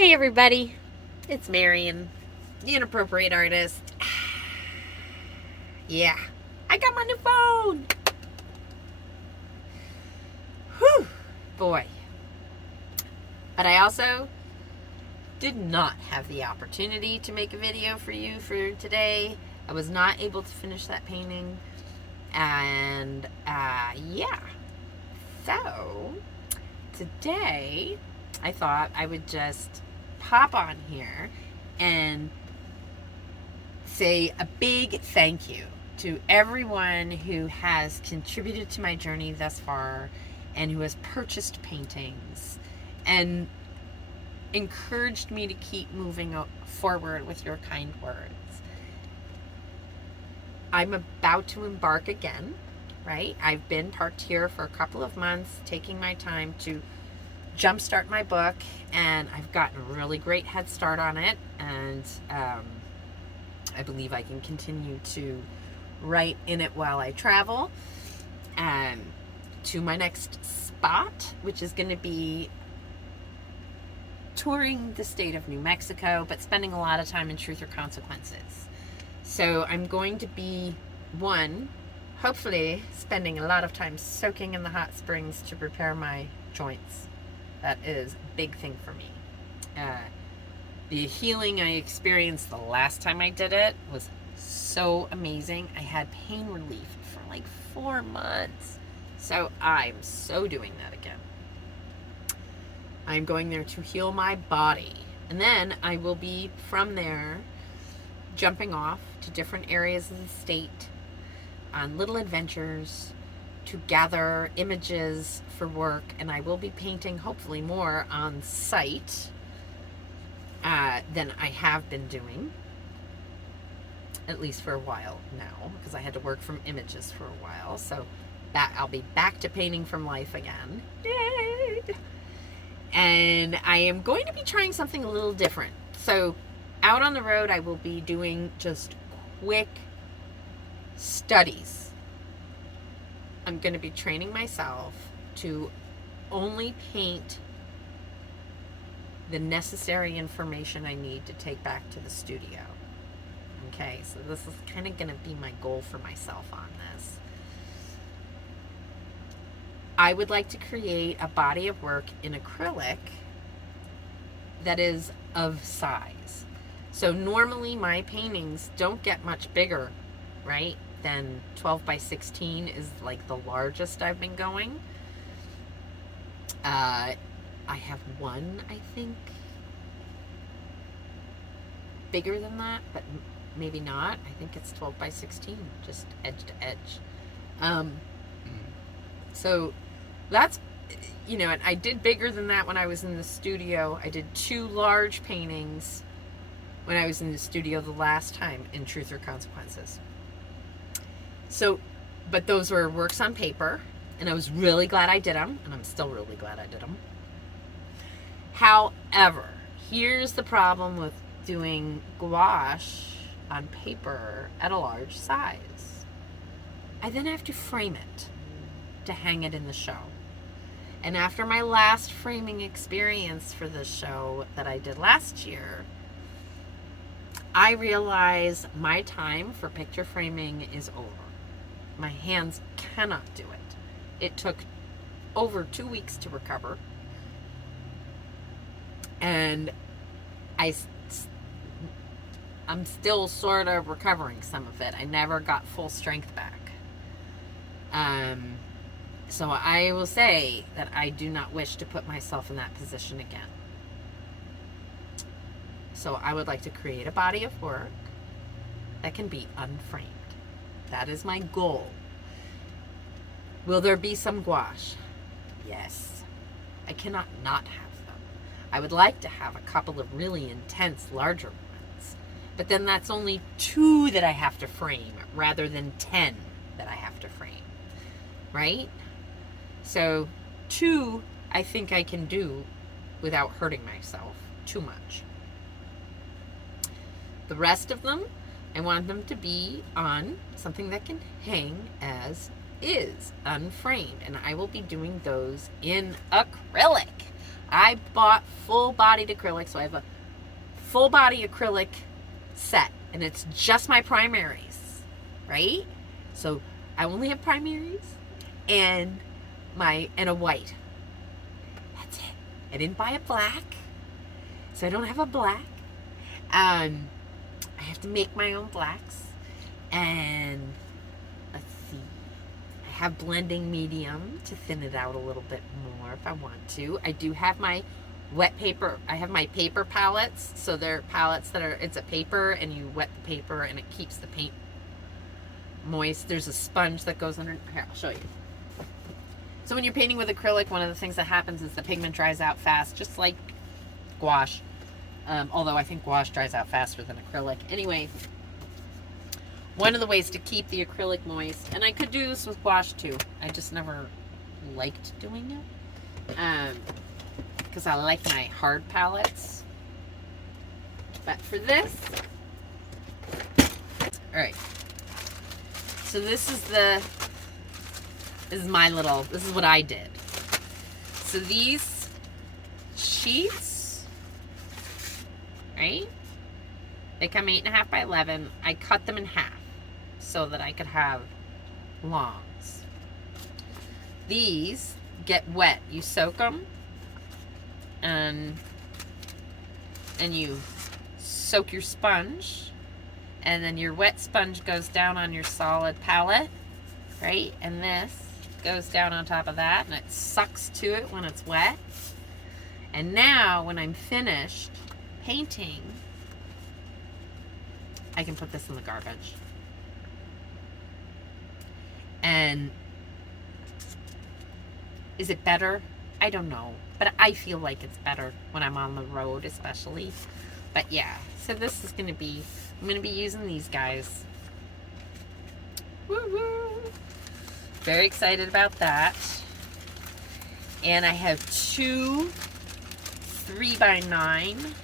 Hey everybody, it's Marion, the Inappropriate Artist. Yeah, I got my new phone. Whew, boy. But I also did not have the opportunity to make a video for you for today. I was not able to finish that painting. And, yeah. So, today, I thought I would just pop on here and say a big thank you to everyone who has contributed to my journey thus far and who has purchased paintings and encouraged me to keep moving forward with your kind words. I'm about to embark again, right? I've been parked here for a couple of months, taking my time to jumpstart my book, and I've gotten a really great head start on it, and I believe I can continue to write in it while I travel to my next spot, which is going to be touring the state of New Mexico, but spending a lot of time in Truth or Consequences. So I'm going to be, hopefully spending a lot of time soaking in the hot springs to prepare my joints. That is a big thing for me. The healing I experienced the last time I did it was so amazing. I had pain relief for like 4 months. So I'm so doing that again. I'm going there to heal my body. And then I will be, from there, jumping off to different areas of the state on little adventures to gather images for work, and I will be painting hopefully more on site than I have been doing, at least for a while now, because I had to work from images for a while. So that I'll be back to painting from life again. Yay! And I am going to be trying something a little different. So out on the road, I will be doing just quick studies. I'm going to be training myself to only paint the necessary information I need to take back to the studio. Okay, so this is kind of going to be my goal for myself on this. I would like to create a body of work in acrylic that is of size. So normally my paintings don't get much bigger, right? Then 12 by 16 is like the largest I've been going. I have one, I think, bigger than that, but maybe not. I think it's 12 by 16, just edge to edge. So that's, and I did bigger than that when I was in the studio. I did 2 large paintings when I was in the studio the last time in Truth or Consequences. So, but those were works on paper, and I was really glad I did them, and I'm still really glad I did them. However, here's the problem with doing gouache on paper at a large size. I then have to frame it to hang it in the show. And after my last framing experience for the show that I did last year, I realized my time for picture framing is over. My hands cannot do it. It took over 2 weeks to recover. And I'm still sort of recovering some of it. I never got full strength back. So I will say that I do not wish to put myself in that position again. So I would like to create a body of work that can be unframed. That is my goal. Will there be some gouache? Yes. I cannot not have them. I would like to have a couple of really intense, larger ones. But then that's only 2 that I have to frame rather than 10 that I have to frame. Right? So 2 I think I can do without hurting myself too much. The rest of them, I want them to be on something that can hang as is, unframed. And I will be doing those in acrylic. I bought full-bodied acrylic, so I have a full-body acrylic set, and it's just my primaries, right? So I only have primaries and a white. That's it. I didn't buy a black, so I don't have a black. I have to make my own blacks, and let's see. I have blending medium to thin it out a little bit more if I want to. I do have my wet paper. I have my paper palettes, so they're palettes that are, it's a paper, and you wet the paper and it keeps the paint moist. There's a sponge that goes under. Here, I'll show you. So when you're painting with acrylic, one of the things that happens is the pigment dries out fast, just like gouache. Although I think gouache dries out faster than acrylic. Anyway, one of the ways to keep the acrylic moist, and I could do this with gouache too, I just never liked doing it, because I like my hard palettes. But for this, alright, so this is my little, this is what I did. So these sheets, right, they come 8.5 by 11. I cut them in half so that I could have longs. These get wet. You soak them, and you soak your sponge, and then your wet sponge goes down on your solid palette, right? And this goes down on top of that, and it sucks to it when it's wet. And now when I'm finished painting, I can put this in the garbage. And is it better? I don't know, but I feel like it's better when I'm on the road, especially. But yeah, so this is gonna be, I'm gonna be using these guys. Woo woo! Very excited about that. And I have two 3x9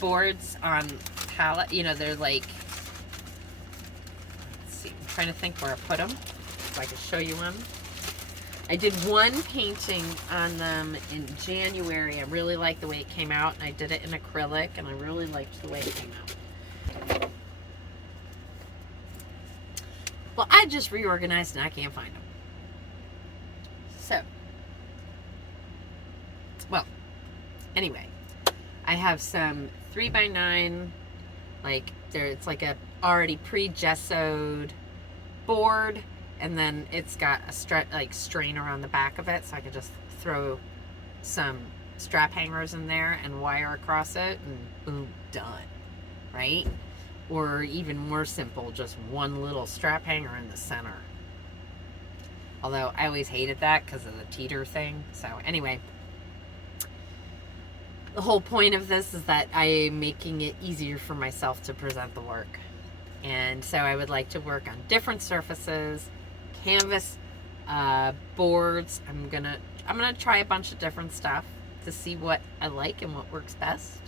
boards on palette. You know, they're like, let's see, I'm trying to think where I put them so I can show you one. I did one painting on them in January. I really liked the way it came out, and I did it in acrylic, and I really liked the way it came out. Well, I just reorganized and I can't find them. So, well, anyway, I have some 3x9, like it's like a already pre-gessoed board, and then it's got a strainer on the back of it, so I can just throw some strap hangers in there and wire across it, and boom, done, right? Or even more simple, just one little strap hanger in the center. Although I always hated that because of the teeter thing. So anyway, the whole point of this is that I am making it easier for myself to present the work. And so I would like to work on different surfaces, canvas, boards. I'm gonna try a bunch of different stuff to see what I like and what works best.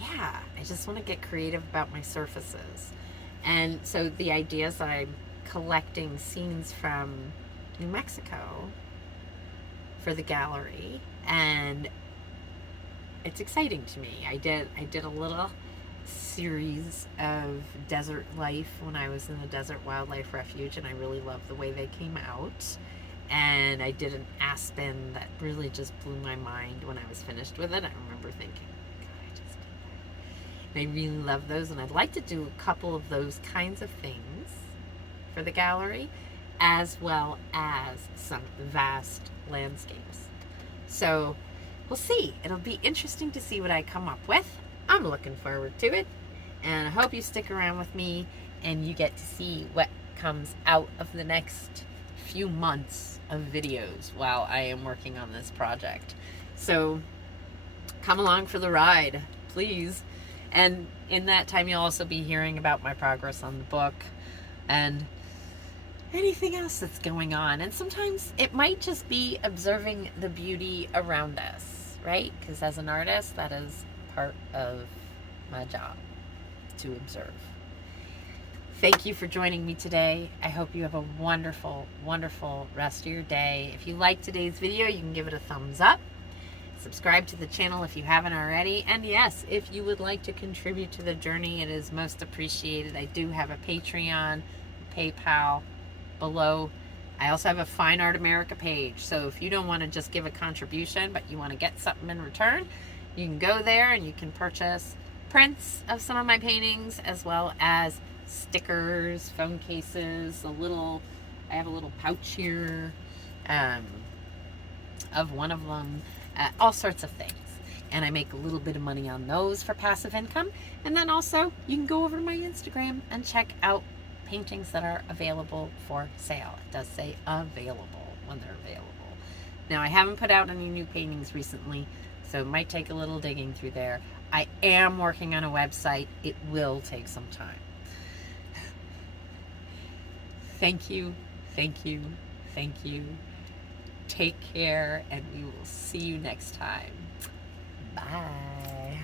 Yeah, I just want to get creative about my surfaces. And so the idea is that I'm collecting scenes from New Mexico for the gallery, and it's exciting to me. I did a little series of desert life when I was in the Desert Wildlife Refuge, and I really loved the way they came out. And I did an aspen that really just blew my mind when I was finished with it. I remember thinking, I really love those, and I'd like to do a couple of those kinds of things for the gallery, as well as some vast landscapes. So we'll see. It'll be interesting to see what I come up with. I'm looking forward to it, and I hope you stick around with me and you get to see what comes out of the next few months of videos while I am working on this project. So come along for the ride, please. And in that time, you'll also be hearing about my progress on the book and anything else that's going on. And sometimes it might just be observing the beauty around us, right? Because as an artist, that is part of my job, to observe. Thank you for joining me today. I hope you have a wonderful, wonderful rest of your day. If you liked today's video, you can give it a thumbs up. Subscribe to the channel if you haven't already. And yes, if you would like to contribute to the journey, it is most appreciated. I do have a Patreon, PayPal below. I also have a Fine Art America page. So if you don't want to just give a contribution, but you want to get something in return, you can go there and you can purchase prints of some of my paintings, as well as stickers, phone cases, I have a little pouch here of one of them, all sorts of things. And I make a little bit of money on those for passive income. And then also you can go over to my Instagram and check out paintings that are available for sale. It does say available when they're available. Now, I haven't put out any new paintings recently, so it might take a little digging through there. I am working on a website. It will take some time. Thank you, thank you, thank you. Take care, and we will see you next time. Bye.